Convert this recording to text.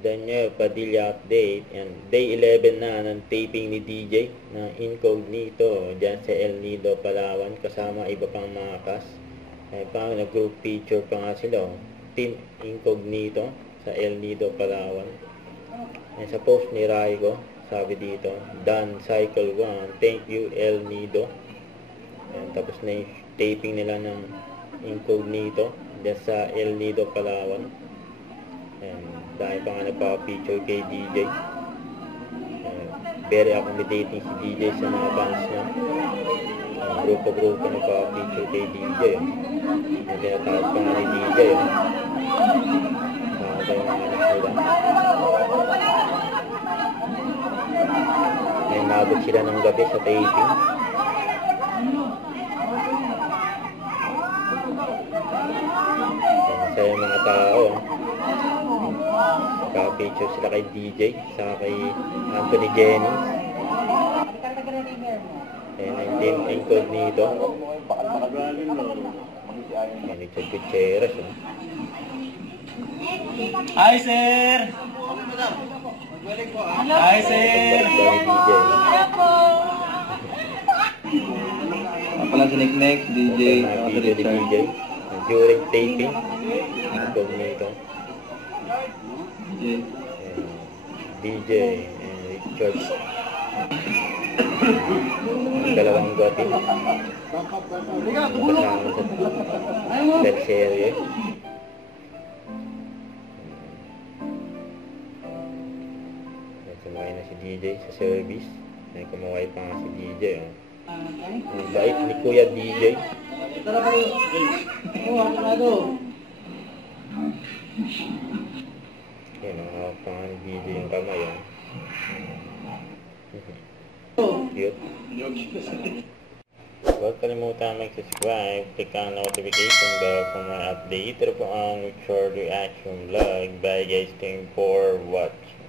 Daniel Padilla update. And day 11 na ng taping ni DJ na Incognito dyan sa El Nido, Palawan, kasama iba pang mga cast. Ay pa, nag-group picture pa nga sila. Team Incognito sa El Nido, Palawan. Ay, sa post ni Raigo, sabi dito, done cycle 1, thank you El Nido. Ayan, tapos na yung taping nila ng Incognito dyan sa El Nido, Palawan. Ayan, dahil pa nga nagpa-picture kay DJ. Very accommodating si DJ sa mga fans niya. Grupo-grupo nagpa-picture kay DJ. Yung tinatawag pa nga ni DJ. Sabi yung mga anak nila. Ay, nabot sila ng gabi sa taping. Masaya yung mga tao. Nagpa-picture sila kay DJ, saka kay Anthony Jennings. Ayan, yung team Incognito. Ayan, Richard Gutierrez. Hi, sir! Hi, sir! Pala si Nick DJ. DJ. During taping, Incognito. DJ and Richard. Ang dalawang gotin. Kasama sa teleserye. Sumakay na si DJ sa service. Ay, kumaway pa nga si DJ. Ang bait ni Kuya DJ. Yan, nakahawak pa nga ni DJ yung kamay. Cute. Huwag kalimutan mag-subscribe, click ang notification bell for more update. Ito po ang short reaction vlog. Bye guys, thank you for watching.